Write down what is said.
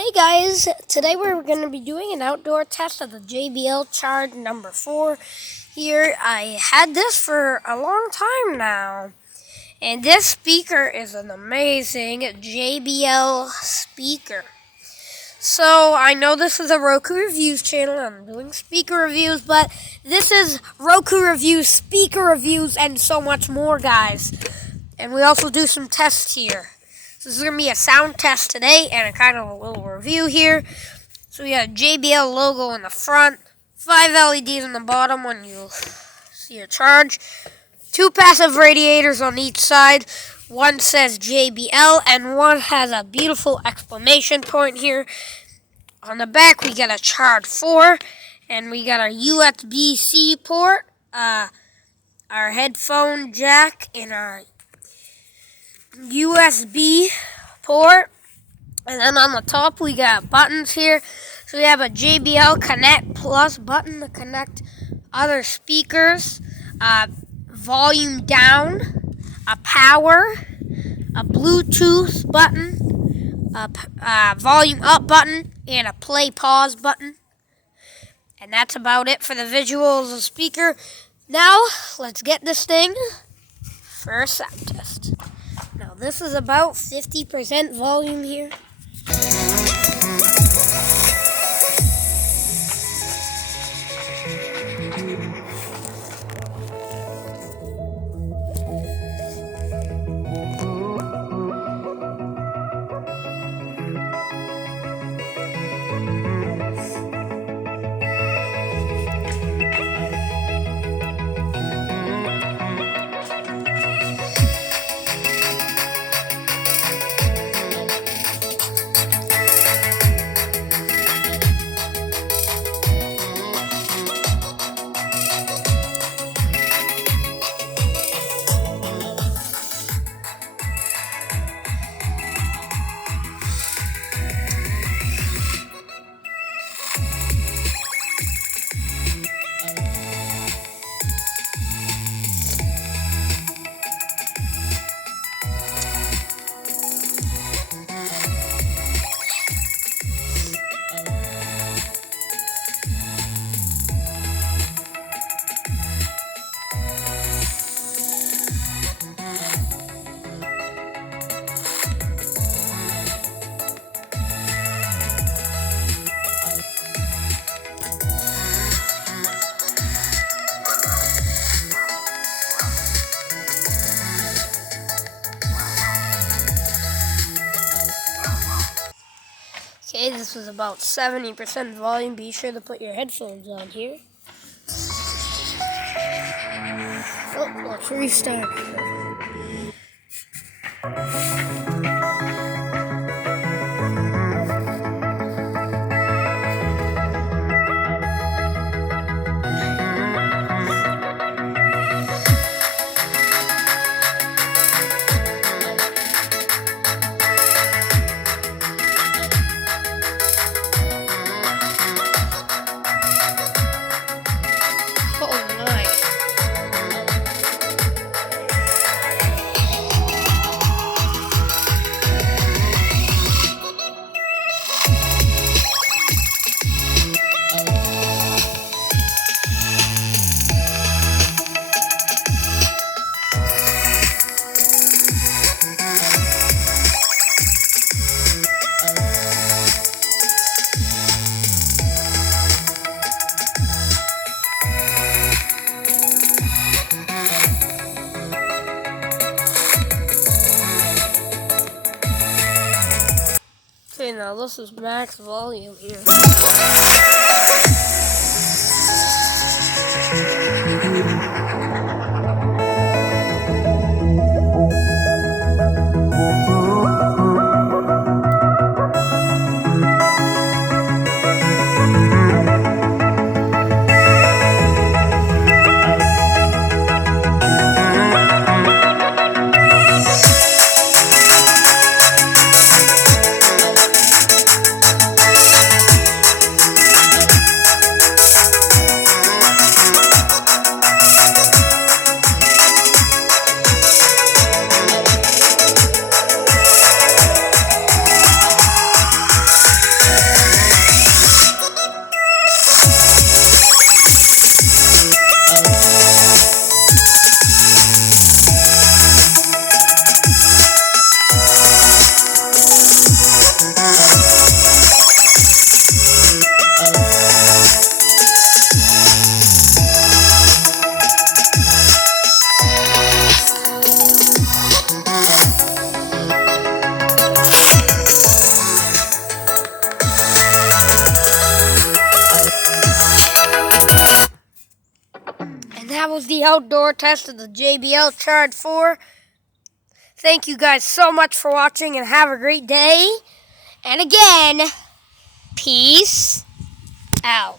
Hey guys, today we're going to be doing an outdoor test of the JBL Charge number 4 here. I had this for a long time now, and this speaker is an amazing JBL speaker. So I know this is a Roku Reviews channel, I'm doing speaker reviews, but this is Roku Reviews, speaker reviews, and so much more, guys. And we also do some tests here. So this is going to be a sound test today and a kind of a little review here. So we got a JBL logo in the front, 5 LEDs in the bottom when you see your charge, 2 passive radiators on each side. One says JBL and one has a beautiful exclamation point here. On the back we got a Charge 4 and we got our USB-C port, our headphone jack, and our USB port. And then on the top we got buttons here. So we have a JBL Connect Plus button to connect other speakers, volume down, a power, a Bluetooth button, a volume up button, and a play pause button. And that's about it for the visuals of the speaker. Now let's get this thing for a sound test. Now this is about 50% volume here. Okay, this was about 70% volume. Be sure to put your headphones on here. Oh, let's restart. Oh my. Okay, now this is max volume here. that was the outdoor test of the JBL Charge 4. Thank you guys so much for watching and have a great day. And again, peace out.